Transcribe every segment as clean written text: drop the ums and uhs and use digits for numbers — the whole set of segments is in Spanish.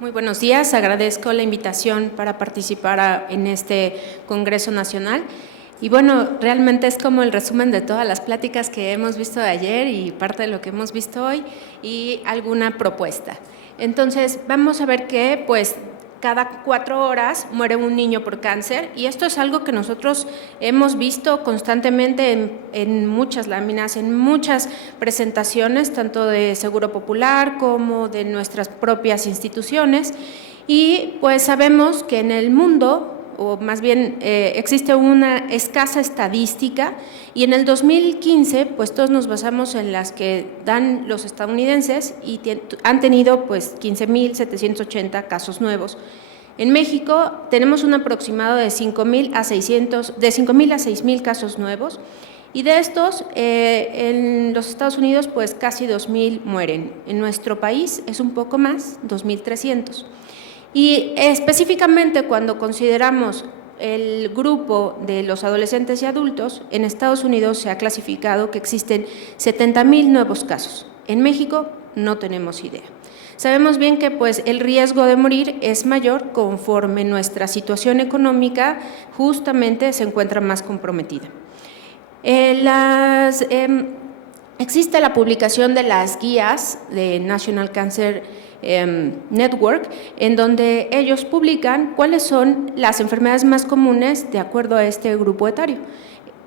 Muy buenos días, agradezco la invitación para participar en este Congreso Nacional. Y bueno, realmente es como el resumen de todas las pláticas que hemos visto ayer y parte de lo que hemos visto hoy y alguna propuesta. Entonces, vamos a ver que pues cada 4 horas muere un niño por cáncer y esto es algo que nosotros hemos visto constantemente en muchas láminas, en muchas presentaciones, tanto de Seguro Popular como de nuestras propias instituciones. Y pues sabemos que en el mundo, o más bien existe una escasa estadística y en el 2015 pues todos nos basamos en las que dan los estadounidenses y han tenido pues 15,780 casos nuevos. En México tenemos un aproximado de 5,000 a 6,000 casos nuevos y de estos en los Estados Unidos pues casi 2,000 mueren. En nuestro país es un poco más, 2,300. Y específicamente cuando consideramos el grupo de los adolescentes y adultos, en Estados Unidos se ha clasificado que existen 70,000 nuevos casos. En México no tenemos idea. Sabemos bien que pues, el riesgo de morir es mayor conforme nuestra situación económica justamente se encuentra más comprometida. Existe la publicación de las guías de National Cancer Network, en donde ellos publican cuáles son las enfermedades más comunes de acuerdo a este grupo etario.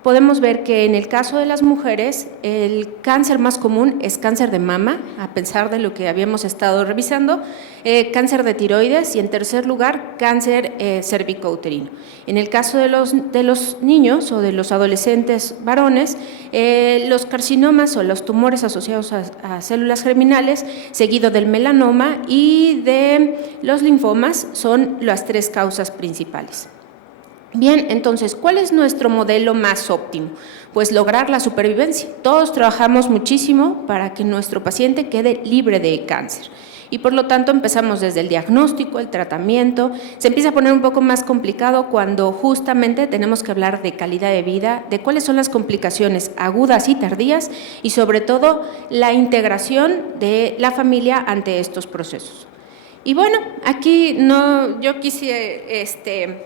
Podemos ver que en el caso de las mujeres, el cáncer más común es cáncer de mama, a pesar de lo que habíamos estado revisando, cáncer de tiroides y en tercer lugar, cáncer cervicouterino. En el caso de los niños o de los adolescentes varones, los carcinomas o los tumores asociados a células germinales, seguido del melanoma y de los linfomas, son las 3 causas principales. Bien, entonces, ¿cuál es nuestro modelo más óptimo? Pues lograr la supervivencia. Todos trabajamos muchísimo para que nuestro paciente quede libre de cáncer. Y por lo tanto empezamos desde el diagnóstico, el tratamiento. Se empieza a poner un poco más complicado cuando justamente tenemos que hablar de calidad de vida, de cuáles son las complicaciones agudas y tardías y sobre todo la integración de la familia ante estos procesos. Y bueno, aquí yo quise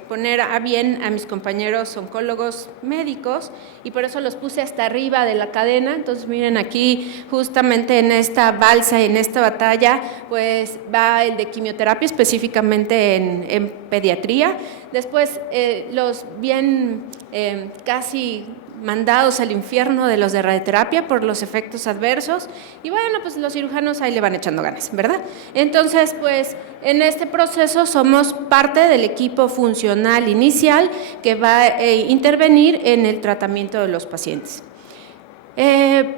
poner a bien a mis compañeros oncólogos médicos y por eso los puse hasta arriba de la cadena. Entonces miren aquí justamente en esta balsa, en esta batalla, pues va el de quimioterapia específicamente en pediatría. Después los bien casi mandados al infierno de los de radioterapia por los efectos adversos y bueno, pues los cirujanos ahí le van echando ganas, ¿verdad? Entonces, pues en este proceso somos parte del equipo funcional inicial que va a intervenir en el tratamiento de los pacientes.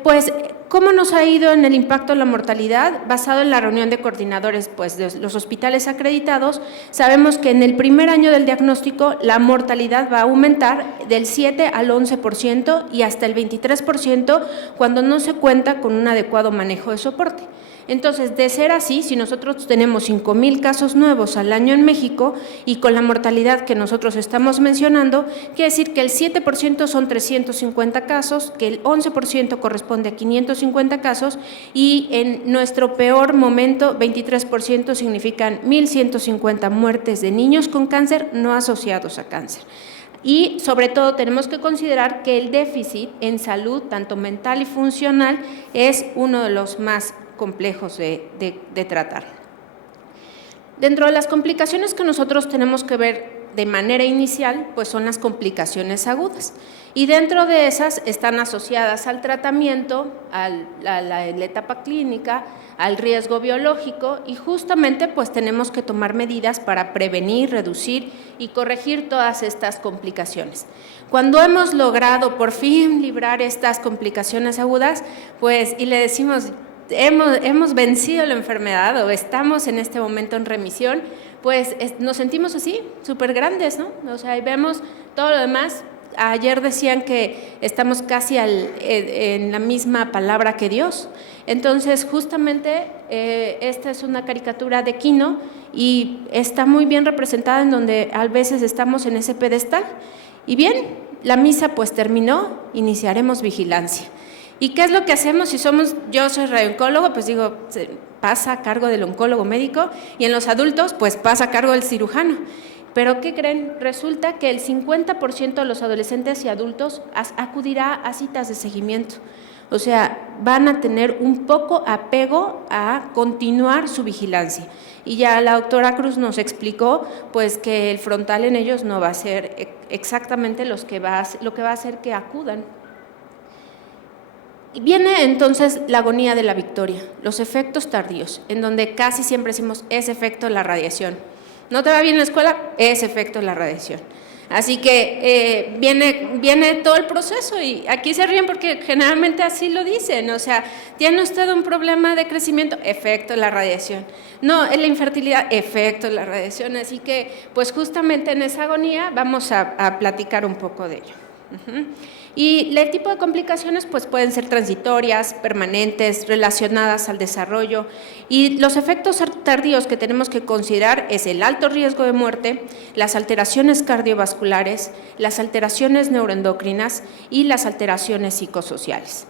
Pues, ¿cómo nos ha ido en el impacto de la mortalidad? Basado en la reunión de coordinadores pues, de los hospitales acreditados, sabemos que en el primer año del diagnóstico la mortalidad va a aumentar del 7 al 11% y hasta el 23% cuando no se cuenta con un adecuado manejo de soporte. Entonces, de ser así, si nosotros tenemos 5,000 casos nuevos al año en México y con la mortalidad que nosotros estamos mencionando, quiere decir que el 7% son 350 casos, que el 11% corresponde a 550 casos y en nuestro peor momento, 23% significan 1,150 muertes de niños con cáncer no asociados a cáncer. Y sobre todo tenemos que considerar que el déficit en salud, tanto mental y funcional, es uno de los más complejos de tratar. Dentro de las complicaciones que nosotros tenemos que ver de manera inicial, pues son las complicaciones agudas. Y dentro de esas están asociadas al tratamiento, a la etapa clínica, al riesgo biológico y justamente pues tenemos que tomar medidas para prevenir, reducir y corregir todas estas complicaciones. Cuando hemos logrado por fin librar estas complicaciones agudas, pues y le decimos hemos vencido la enfermedad o estamos en este momento en remisión, pues nos sentimos así, súper grandes, ¿no? O sea, y vemos todo lo demás. Ayer decían que estamos casi en la misma palabra que Dios. Entonces, justamente, esta es una caricatura de Quino y está muy bien representada en donde a veces estamos en ese pedestal. Y bien, la misa pues terminó, iniciaremos vigilancia. ¿Y qué es lo que hacemos si yo soy radiooncólogo? Pues digo, pasa a cargo del oncólogo médico, y en los adultos, pues pasa a cargo del cirujano. Pero ¿qué creen? Resulta que el 50% de los adolescentes y adultos acudirá a citas de seguimiento. O sea, van a tener un poco apego a continuar su vigilancia. Y ya la doctora Cruz nos explicó pues que el frontal en ellos no va a ser exactamente lo que va a hacer que acudan. Y viene entonces la agonía de la victoria, los efectos tardíos, en donde casi siempre decimos es efecto de la radiación. ¿No te va bien en la escuela? Es efecto de la radiación. Así que viene todo el proceso, y aquí se ríen porque generalmente así lo dicen, o sea, ¿tiene usted un problema de crecimiento? Efecto de la radiación. No, es la infertilidad, efecto de la radiación. Así que, pues justamente en esa agonía vamos a platicar un poco de ello. Y el tipo de complicaciones pues pueden ser transitorias, permanentes, relacionadas al desarrollo, y los efectos tardíos que tenemos que considerar es el alto riesgo de muerte, las alteraciones cardiovasculares, las alteraciones neuroendocrinas y las alteraciones psicosociales.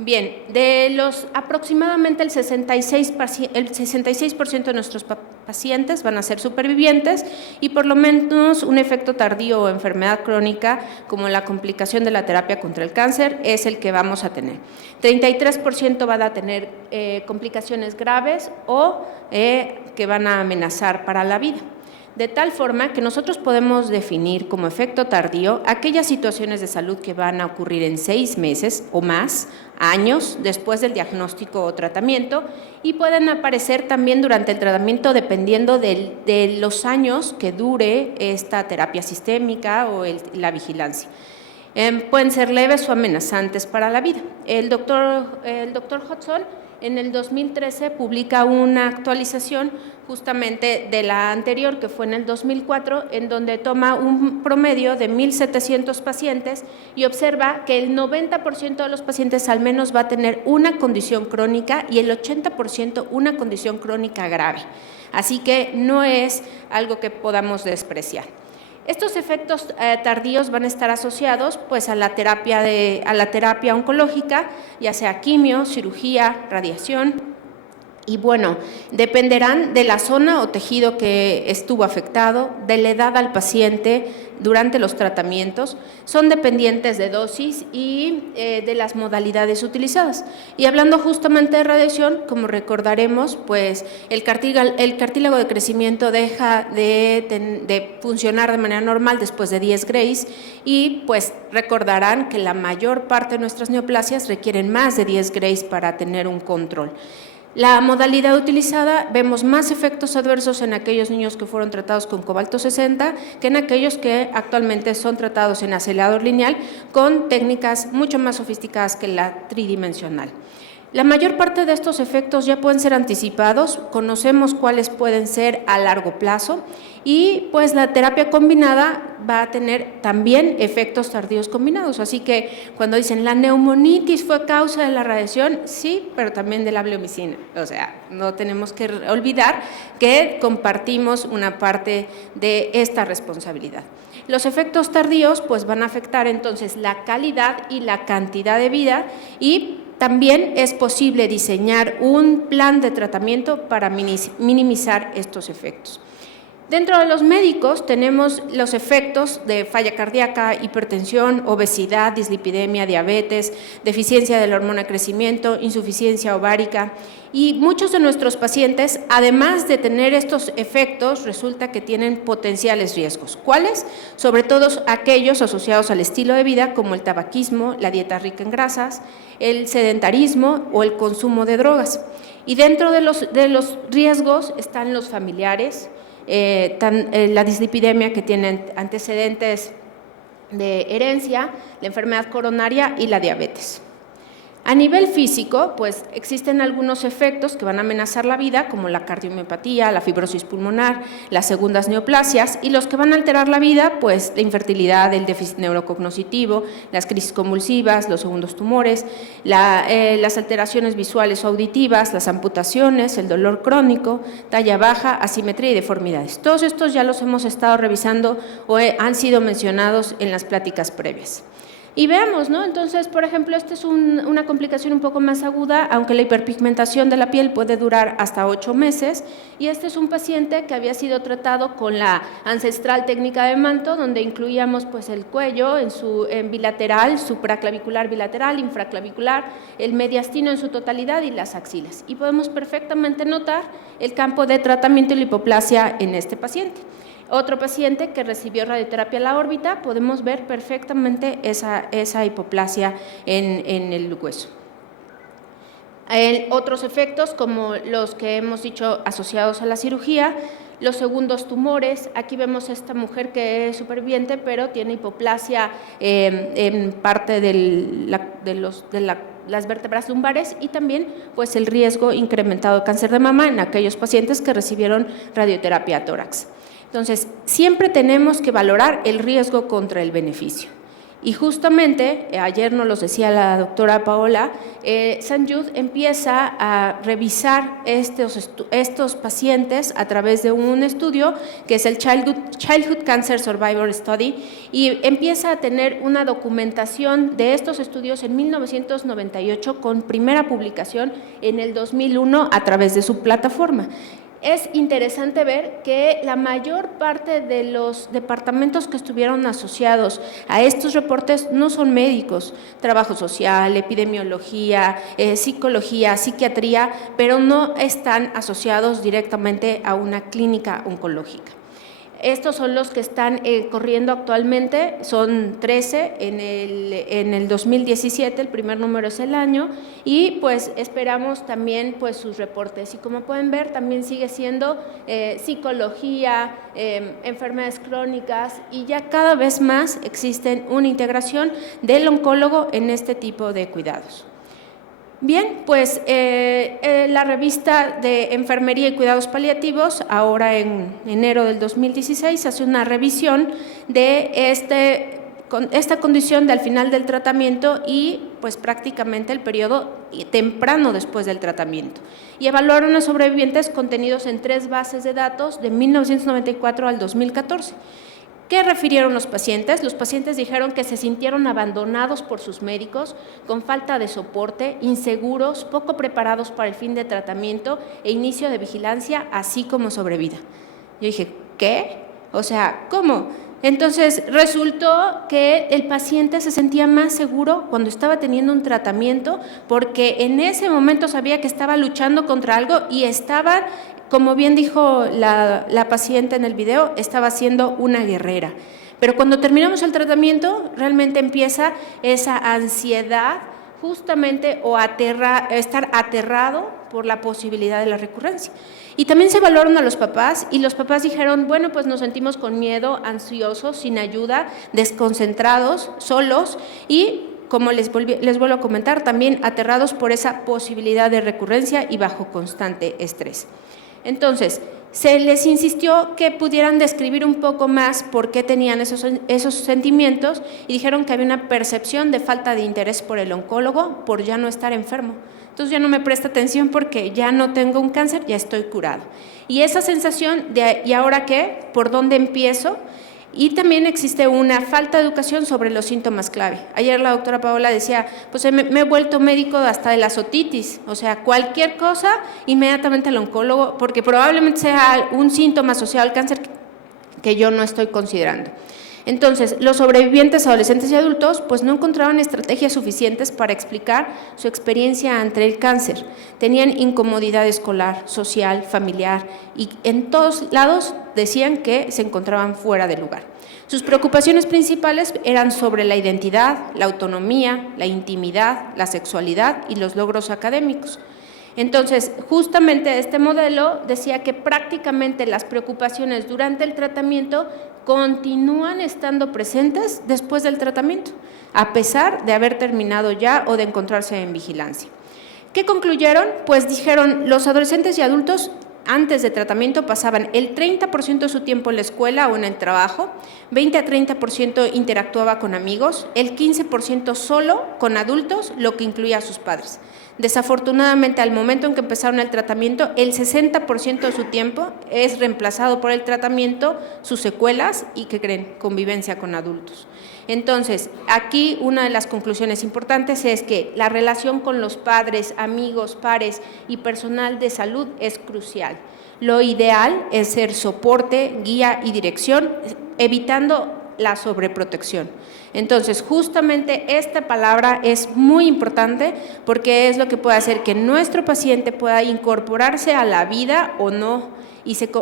Bien, de los aproximadamente el 66% de nuestros pacientes van a ser supervivientes, y por lo menos un efecto tardío o enfermedad crónica como la complicación de la terapia contra el cáncer es el que vamos a tener. 33% van a tener complicaciones graves o que van a amenazar para la vida. De tal forma que nosotros podemos definir como efecto tardío aquellas situaciones de salud que van a ocurrir en 6 meses o más, años, después del diagnóstico o tratamiento, y pueden aparecer también durante el tratamiento dependiendo de los años que dure esta terapia sistémica o la vigilancia. Pueden ser leves o amenazantes para la vida. El doctor Hudson en el 2013 publica una actualización justamente de la anterior, que fue en el 2004, en donde toma un promedio de 1,700 pacientes y observa que el 90% de los pacientes al menos va a tener una condición crónica y el 80% una condición crónica grave. Así que no es algo que podamos despreciar. Estos efectos tardíos van a estar asociados pues a la terapia oncológica, ya sea quimio, cirugía, radiación, y bueno, dependerán de la zona o tejido que estuvo afectado, de la edad al paciente durante los tratamientos, son dependientes de dosis y de las modalidades utilizadas. Y hablando justamente de radiación, como recordaremos, pues el cartílago de crecimiento deja de funcionar de manera normal después de 10 Grays, y pues recordarán que la mayor parte de nuestras neoplasias requieren más de 10 Grays para tener un control. La modalidad utilizada, vemos más efectos adversos en aquellos niños que fueron tratados con cobalto 60 que en aquellos que actualmente son tratados en acelerador lineal con técnicas mucho más sofisticadas que la tridimensional. La mayor parte de estos efectos ya pueden ser anticipados, conocemos cuáles pueden ser a largo plazo, y pues la terapia combinada va a tener también efectos tardíos combinados. Así que cuando dicen la neumonitis fue causa de la radiación, sí, pero también de la bleomicina. O sea, no tenemos que olvidar que compartimos una parte de esta responsabilidad. Los efectos tardíos pues van a afectar entonces la calidad y la cantidad de vida, y también es posible diseñar un plan de tratamiento para minimizar estos efectos. Dentro de los médicos tenemos los efectos de falla cardíaca, hipertensión, obesidad, dislipidemia, diabetes, deficiencia de la hormona de crecimiento, insuficiencia ovárica, y muchos de nuestros pacientes, además de tener estos efectos, resulta que tienen potenciales riesgos. ¿Cuáles? Sobre todo aquellos asociados al estilo de vida, como el tabaquismo, la dieta rica en grasas, el sedentarismo o el consumo de drogas. Y dentro de los riesgos están los familiares, la dislipidemia, que tiene antecedentes de herencia, la enfermedad coronaria y la diabetes. A nivel físico, pues existen algunos efectos que van a amenazar la vida, como la cardiomiopatía, la fibrosis pulmonar, las segundas neoplasias, y los que van a alterar la vida, pues la infertilidad, el déficit neurocognoscitivo, las crisis convulsivas, los segundos tumores, las alteraciones visuales o auditivas, las amputaciones, el dolor crónico, talla baja, asimetría y deformidades. Todos estos ya los hemos estado revisando o han sido mencionados en las pláticas previas. Y veamos, ¿no? Entonces, por ejemplo, esta es una complicación un poco más aguda, aunque la hiperpigmentación de la piel puede durar hasta 8 meses. Y este es un paciente que había sido tratado con la ancestral técnica de Manto, donde incluíamos pues, el cuello en bilateral, supraclavicular bilateral, infraclavicular, el mediastino en su totalidad y las axilas. Y podemos perfectamente notar el campo de tratamiento de lipoplasia en este paciente. Otro paciente que recibió radioterapia a la órbita, podemos ver perfectamente esa hipoplasia en el hueso. Otros efectos, como los que hemos dicho asociados a la cirugía, los segundos tumores. Aquí vemos esta mujer que es superviviente, pero tiene hipoplasia en parte de las vértebras lumbares y también pues, el riesgo incrementado de cáncer de mama en aquellos pacientes que recibieron radioterapia a tórax. Entonces, siempre tenemos que valorar el riesgo contra el beneficio. Y justamente, ayer nos lo decía la doctora Paola, St. Jude empieza a revisar estos pacientes a través de un estudio que es el Childhood Cancer Survivor Study y empieza a tener una documentación de estos estudios en 1998 con primera publicación en el 2001 a través de su plataforma. Es interesante ver que la mayor parte de los departamentos que estuvieron asociados a estos reportes no son médicos, trabajo social, epidemiología, psicología, psiquiatría, pero no están asociados directamente a una clínica oncológica. Estos son los que están corriendo actualmente, son 13 en el 2017, el primer número es el año, y pues esperamos también pues sus reportes. Y como pueden ver, también sigue siendo psicología, enfermedades crónicas, y ya cada vez más existen una integración del oncólogo en este tipo de cuidados. Bien, pues la revista de Enfermería y Cuidados Paliativos, ahora en enero del 2016, hace una revisión de esta condición del final del tratamiento y pues prácticamente el periodo temprano después del tratamiento. Y evaluaron a sobrevivientes contenidos en 3 bases de datos de 1994 al 2014. ¿Qué refirieron los pacientes? Los pacientes dijeron que se sintieron abandonados por sus médicos, con falta de soporte, inseguros, poco preparados para el fin de tratamiento e inicio de vigilancia, así como sobrevida. Yo dije, ¿qué? O sea, ¿cómo? Entonces, resultó que el paciente se sentía más seguro cuando estaba teniendo un tratamiento, porque en ese momento sabía que estaba luchando contra algo y estaba, como bien dijo la paciente en el video, estaba siendo una guerrera. Pero cuando terminamos el tratamiento, realmente empieza esa ansiedad justamente o estar aterrado por la posibilidad de la recurrencia. Y también se evaluaron a los papás y los papás dijeron, bueno, pues nos sentimos con miedo, ansiosos, sin ayuda, desconcentrados, solos y, como les vuelvo a comentar, también aterrados por esa posibilidad de recurrencia y bajo constante estrés. Entonces, se les insistió que pudieran describir un poco más por qué tenían esos sentimientos y dijeron que había una percepción de falta de interés por el oncólogo por ya no estar enfermo. Entonces ya no me presta atención porque ya no tengo un cáncer, ya estoy curado. Y esa sensación de ¿y ahora qué? ¿Por dónde empiezo? Y también existe una falta de educación sobre los síntomas clave. Ayer la doctora Paola decía, pues me he vuelto médico hasta de la otitis, o sea, cualquier cosa, inmediatamente al oncólogo, porque probablemente sea un síntoma asociado al cáncer que yo no estoy considerando. Entonces, los sobrevivientes adolescentes y adultos pues no encontraban estrategias suficientes para explicar su experiencia ante el cáncer. Tenían incomodidad escolar, social, familiar y en todos lados decían que se encontraban fuera de lugar. Sus preocupaciones principales eran sobre la identidad, la autonomía, la intimidad, la sexualidad y los logros académicos. Entonces, justamente este modelo decía que prácticamente las preocupaciones durante el tratamiento continúan estando presentes después del tratamiento, a pesar de haber terminado ya o de encontrarse en vigilancia. ¿Qué concluyeron? Pues dijeron, los adolescentes y adultos antes de tratamiento pasaban el 30% de su tiempo en la escuela o en el trabajo, 20 a 30% interactuaba con amigos, el 15% solo con adultos, lo que incluía a sus padres. Desafortunadamente, al momento en que empezaron el tratamiento, el 60% de su tiempo es reemplazado por el tratamiento, sus secuelas y, ¿qué creen?, convivencia con adultos. Entonces, aquí una de las conclusiones importantes es que la relación con los padres, amigos, pares y personal de salud es crucial. Lo ideal es ser soporte, guía y dirección, evitando la sobreprotección. Entonces, justamente esta palabra es muy importante porque es lo que puede hacer que nuestro paciente pueda incorporarse a la vida o no,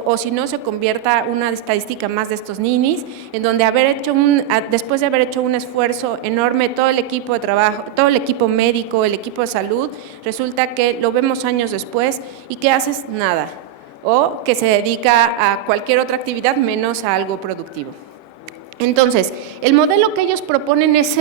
o si no, se convierta en una estadística más de estos ninis, en donde después de haber hecho un esfuerzo enorme, todo el equipo de trabajo, todo el equipo médico, el equipo de salud, resulta que lo vemos años después y que haces nada, o que se dedica a cualquier otra actividad menos a algo productivo. Entonces, el modelo que ellos proponen es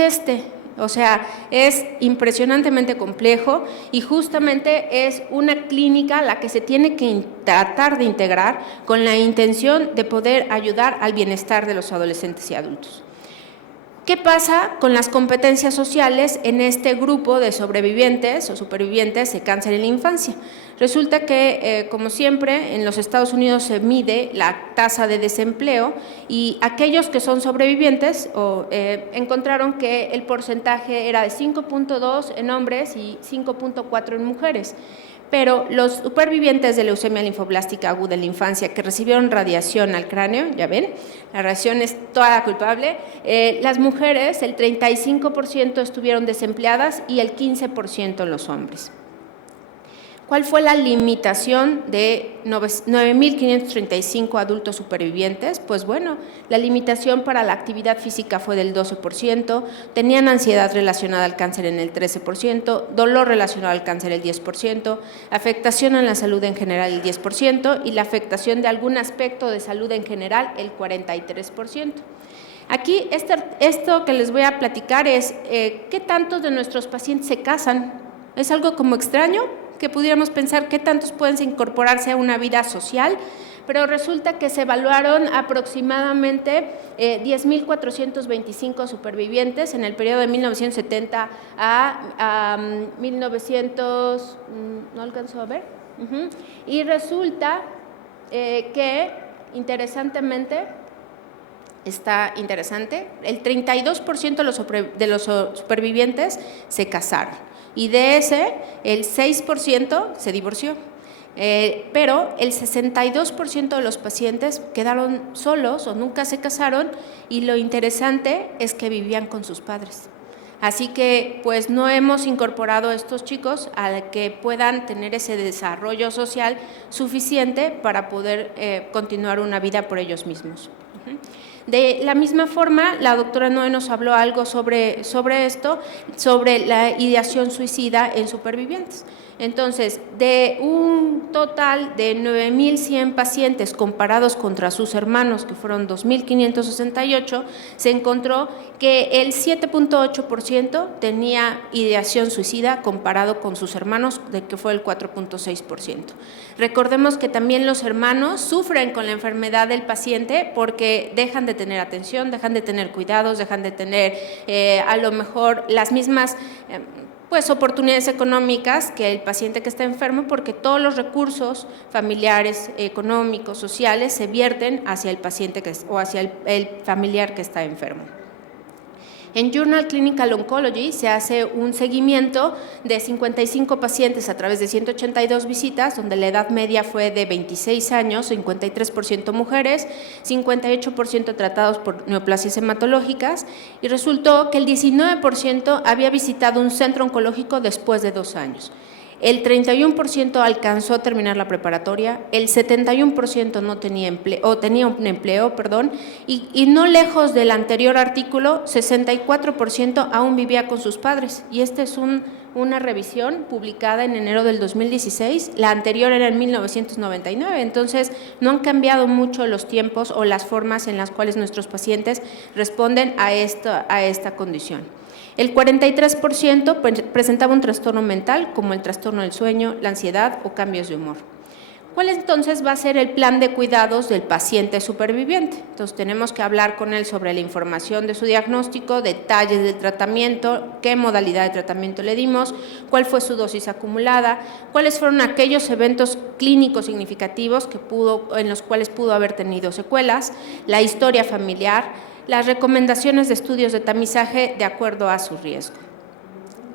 o sea, es impresionantemente complejo y justamente es una clínica a la que se tiene que tratar de integrar con la intención de poder ayudar al bienestar de los adolescentes y adultos. ¿Qué pasa con las competencias sociales en este grupo de sobrevivientes o supervivientes de cáncer en la infancia? Resulta que, como siempre, en los Estados Unidos se mide la tasa de desempleo y aquellos que son sobrevivientes encontraron que el porcentaje era de 5.2 en hombres y 5.4 en mujeres. Pero los supervivientes de leucemia linfoblástica aguda en la infancia que recibieron radiación al cráneo, ya ven, la radiación es toda la culpable, las mujeres, el 35% estuvieron desempleadas y el 15% los hombres. ¿Cuál fue la limitación de 9.535 adultos supervivientes? Pues bueno, la limitación para la actividad física fue del 12%, tenían ansiedad relacionada al cáncer en el 13%, dolor relacionado al cáncer el 10%, afectación en la salud en general el 10% y la afectación de algún aspecto de salud en general el 43%. Aquí esto que les voy a platicar es ¿qué tantos de nuestros pacientes se casan? ¿Es algo como extraño? Que pudiéramos pensar qué tantos pueden incorporarse a una vida social, pero resulta que se evaluaron aproximadamente 10.425 supervivientes en el periodo de 1970 a 1900, no alcanzó a ver, y resulta que interesantemente, está interesante, el 32% de los supervivientes se casaron. Y de ese, el 6% se divorció, pero el 62% de los pacientes quedaron solos o nunca se casaron y lo interesante es que vivían con sus padres. Así que pues no hemos incorporado a estos chicos a que puedan tener ese desarrollo social suficiente para poder continuar una vida por ellos mismos. De la misma forma, la doctora Noé nos habló algo sobre esto, sobre la ideación suicida en supervivientes. Entonces, de un total de 9.100 pacientes comparados contra sus hermanos, que fueron 2.568, se encontró que el 7.8% tenía ideación suicida comparado con sus hermanos, de que fue el 4.6%. Recordemos que también los hermanos sufren con la enfermedad del paciente porque dejan de tener atención, dejan de tener cuidados, dejan de tener a lo mejor las mismas oportunidades económicas que el paciente que está enfermo, porque todos los recursos familiares, económicos, sociales se vierten hacia el paciente o hacia el familiar que está enfermo. En Journal Clinical Oncology se hace un seguimiento de 55 pacientes a través de 182 visitas, donde la edad media fue de 26 años, 53% mujeres, 58% tratados por neoplasias hematológicas, y resultó que el 19% había visitado un centro oncológico después de 2 años. El 31% alcanzó a terminar la preparatoria, el 71% no tenía empleo, o tenía un empleo, y no lejos del anterior artículo, 64% aún vivía con sus padres. Y esta es una revisión publicada en enero del 2016, la anterior era en 1999, entonces no han cambiado mucho los tiempos o las formas en las cuales nuestros pacientes responden a esta condición. El 43% presentaba un trastorno mental, como el trastorno del sueño, la ansiedad o cambios de humor. ¿Cuál entonces va a ser el plan de cuidados del paciente superviviente? Entonces tenemos que hablar con él sobre la información de su diagnóstico, detalles del tratamiento, qué modalidad de tratamiento le dimos, cuál fue su dosis acumulada, cuáles fueron aquellos eventos clínicos significativos en los cuales pudo haber tenido secuelas, la historia familiar, las recomendaciones de estudios de tamizaje de acuerdo a su riesgo.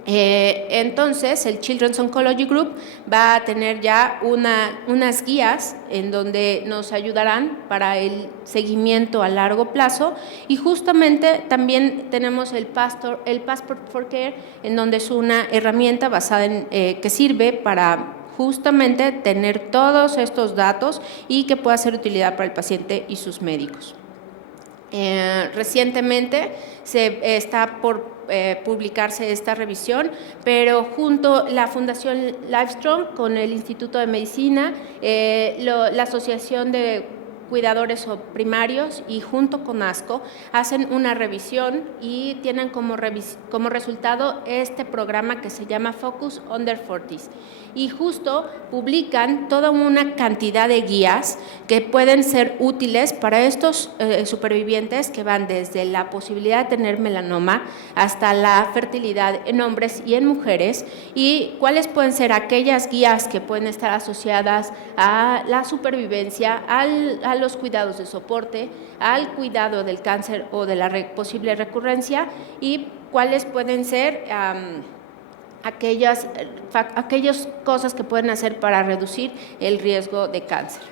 Entonces, el Children's Oncology Group va a tener ya unas guías en donde nos ayudarán para el seguimiento a largo plazo, y justamente también tenemos el Passport for Care, en donde es una herramienta basada en que sirve para justamente tener todos estos datos y que pueda ser de utilidad para el paciente y sus médicos. Recientemente se está por publicarse esta revisión, pero junto la Fundación Livestrong con el Instituto de Medicina, la Asociación de Cuidadores Primarios y junto con ASCO hacen una revisión y tienen como resultado este programa que se llama Focus Under 40s, y justo publican toda una cantidad de guías que pueden ser útiles para estos supervivientes, que van desde la posibilidad de tener melanoma hasta la fertilidad en hombres y en mujeres, y cuáles pueden ser aquellas guías que pueden estar asociadas a la supervivencia, a los cuidados de soporte, al cuidado del cáncer o de la posible recurrencia, y cuáles pueden ser aquellas cosas que pueden hacer para reducir el riesgo de cáncer.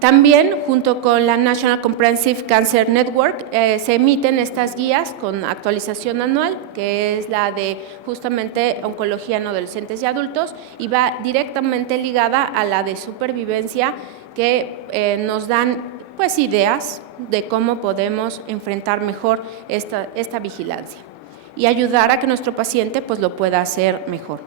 También, junto con la National Comprehensive Cancer Network, se emiten estas guías con actualización anual, que es la de justamente oncología en adolescentes y adultos, y va directamente ligada a la de supervivencia, que nos dan pues ideas de cómo podemos enfrentar mejor esta vigilancia y ayudar a que nuestro paciente pues lo pueda hacer mejor.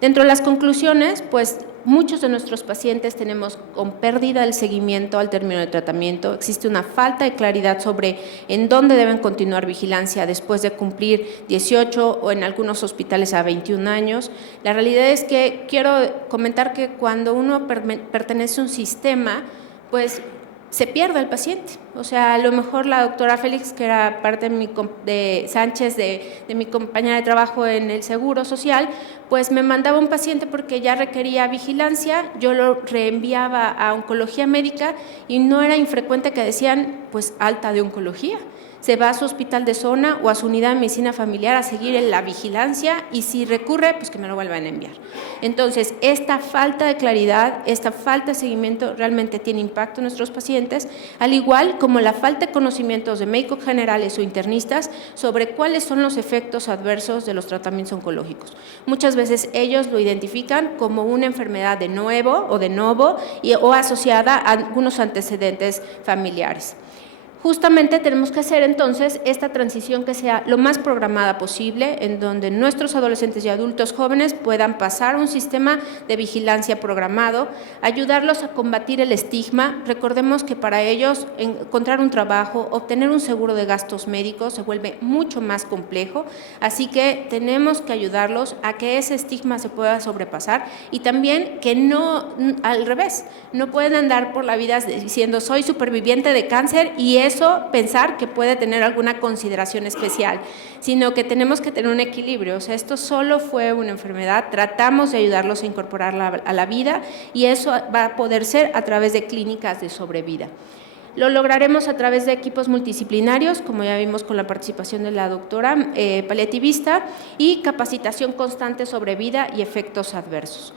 Dentro de las conclusiones, pues muchos de nuestros pacientes tenemos con pérdida del seguimiento al término del tratamiento. Existe una falta de claridad sobre en dónde deben continuar vigilancia después de cumplir 18 o en algunos hospitales a 21 años. La realidad es que quiero comentar que cuando uno pertenece a un sistema, pues se pierde el paciente. O sea, a lo mejor la doctora Félix, que era parte de Sánchez, de mi compañera de trabajo en el Seguro Social, pues me mandaba un paciente porque ya requería vigilancia, yo lo reenviaba a oncología médica y no era infrecuente que decían, pues alta de oncología. Se va a su hospital de zona o a su unidad de medicina familiar a seguir en la vigilancia, y si recurre, pues que me lo vuelvan a enviar. Entonces, esta falta de claridad, esta falta de seguimiento realmente tiene impacto en nuestros pacientes, al igual como la falta de conocimientos de médicos generales o internistas sobre cuáles son los efectos adversos de los tratamientos oncológicos. Muchas veces ellos lo identifican como una enfermedad de nuevo o de novo o asociada a algunos antecedentes familiares. Justamente tenemos que hacer entonces esta transición que sea lo más programada posible, en donde nuestros adolescentes y adultos jóvenes puedan pasar a un sistema de vigilancia programado, ayudarlos a combatir el estigma. Recordemos que para ellos encontrar un trabajo, obtener un seguro de gastos médicos se vuelve mucho más complejo, así que tenemos que ayudarlos a que ese estigma se pueda sobrepasar, y también que no, al revés, no pueden andar por la vida diciendo soy superviviente de cáncer y eso pensar que puede tener alguna consideración especial, sino que tenemos que tener un equilibrio. O sea, esto solo fue una enfermedad, tratamos de ayudarlos a incorporarla a la vida, y eso va a poder ser a través de clínicas de sobrevida. Lo lograremos a través de equipos multidisciplinarios, como ya vimos con la participación de la doctora paliativista, y capacitación constante sobre vida y efectos adversos.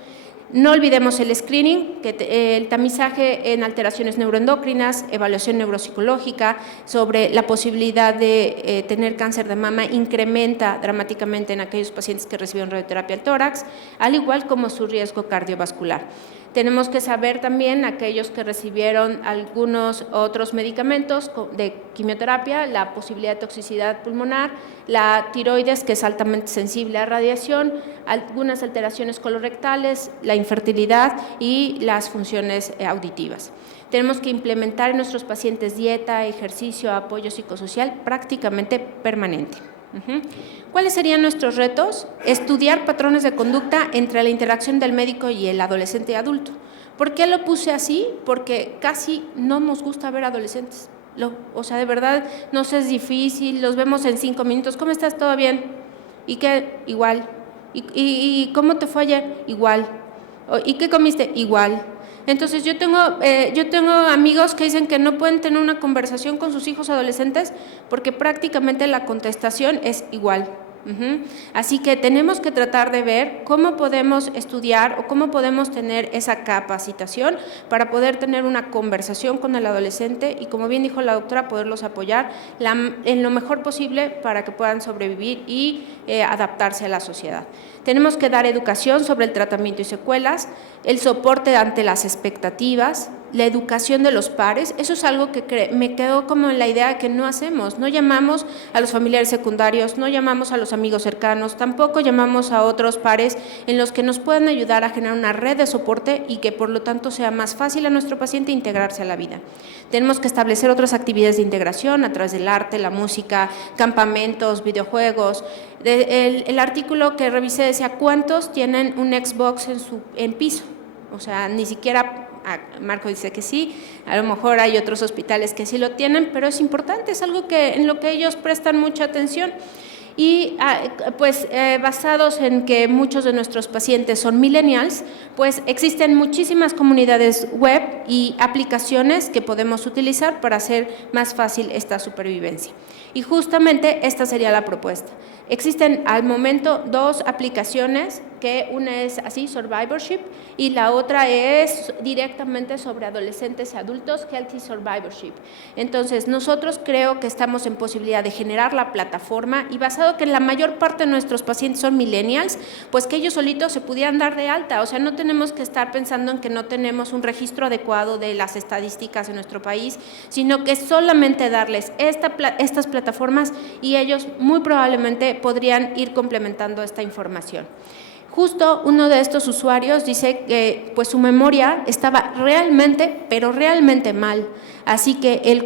No olvidemos el screening, el tamizaje en alteraciones neuroendocrinas, evaluación neuropsicológica sobre la posibilidad de tener cáncer de mama incrementa dramáticamente en aquellos pacientes que reciben radioterapia al tórax, al igual como su riesgo cardiovascular. Tenemos que saber también aquellos que recibieron algunos otros medicamentos de quimioterapia, la posibilidad de toxicidad pulmonar, la tiroides, que es altamente sensible a radiación, algunas alteraciones colorectales, la infertilidad y las funciones auditivas. Tenemos que implementar en nuestros pacientes dieta, ejercicio, apoyo psicosocial prácticamente permanente. ¿Cuáles serían nuestros retos? Estudiar patrones de conducta entre la interacción del médico y el adolescente y adulto. ¿Por qué lo puse así? Porque casi no nos gusta ver adolescentes. O sea, de verdad, nos es difícil, los vemos en 5 minutos. ¿Cómo estás? ¿Todo bien? ¿Y qué? Igual. ¿Y cómo te fue ayer? Igual. ¿Y qué comiste? Igual. Entonces yo tengo amigos que dicen que no pueden tener una conversación con sus hijos adolescentes porque prácticamente la contestación es igual. Así que tenemos que tratar de ver cómo podemos estudiar o cómo podemos tener esa capacitación para poder tener una conversación con el adolescente y, como bien dijo la doctora, poderlos apoyar en lo mejor posible para que puedan sobrevivir y adaptarse a la sociedad. Tenemos que dar educación sobre el tratamiento y secuelas, el soporte ante las expectativas, la educación de los pares. Eso es algo que me quedó como en la idea de que no hacemos. No llamamos a los familiares secundarios, no llamamos a los amigos cercanos, tampoco llamamos a otros pares en los que nos puedan ayudar a generar una red de soporte y que por lo tanto sea más fácil a nuestro paciente integrarse a la vida. Tenemos que establecer otras actividades de integración a través del arte, la música, campamentos, videojuegos. El artículo que revisé decía cuántos tienen un Xbox en piso. O sea, ni siquiera, Marco dice que sí, a lo mejor hay otros hospitales que sí lo tienen, pero es importante, es algo en lo que ellos prestan mucha atención. Y basados en que muchos de nuestros pacientes son millennials, pues existen muchísimas comunidades web y aplicaciones que podemos utilizar para hacer más fácil esta supervivencia. Y justamente esta sería la propuesta. Existen al momento 2 aplicaciones, que una es así, Survivorship, y la otra es directamente sobre adolescentes y adultos, Healthy Survivorship. Entonces, nosotros creo que estamos en posibilidad de generar la plataforma y basado que la mayor parte de nuestros pacientes son millennials, pues que ellos solitos se pudieran dar de alta. O sea, no tenemos que estar pensando en que no tenemos un registro adecuado de las estadísticas en nuestro país, sino que solamente darles estas plataformas y ellos muy probablemente podrían ir complementando esta información. Justo uno de estos usuarios dice que pues su memoria estaba realmente, pero realmente mal. Así que el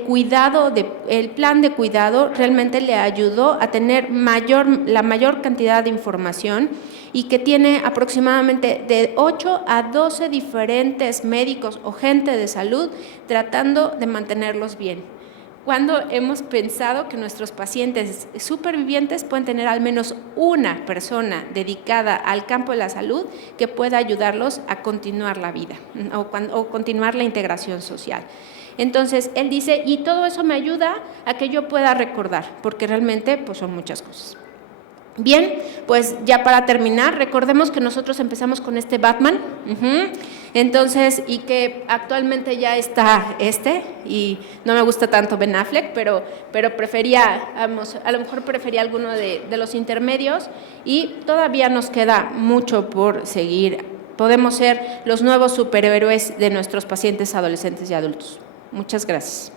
plan de cuidado realmente le ayudó a tener la mayor cantidad de información y que tiene aproximadamente de 8 a 12 diferentes médicos o gente de salud tratando de mantenerlos bien. Cuando hemos pensado que nuestros pacientes supervivientes pueden tener al menos una persona dedicada al campo de la salud que pueda ayudarlos a continuar la vida o continuar la integración social. Entonces, él dice, y todo eso me ayuda a que yo pueda recordar, porque realmente pues, son muchas cosas. Bien, pues ya para terminar, recordemos que nosotros empezamos con este Batman, entonces, y que actualmente ya está y no me gusta tanto Ben Affleck, pero prefería, a lo mejor prefería alguno de los intermedios y todavía nos queda mucho por seguir. Podemos ser los nuevos superhéroes de nuestros pacientes adolescentes y adultos. Muchas gracias.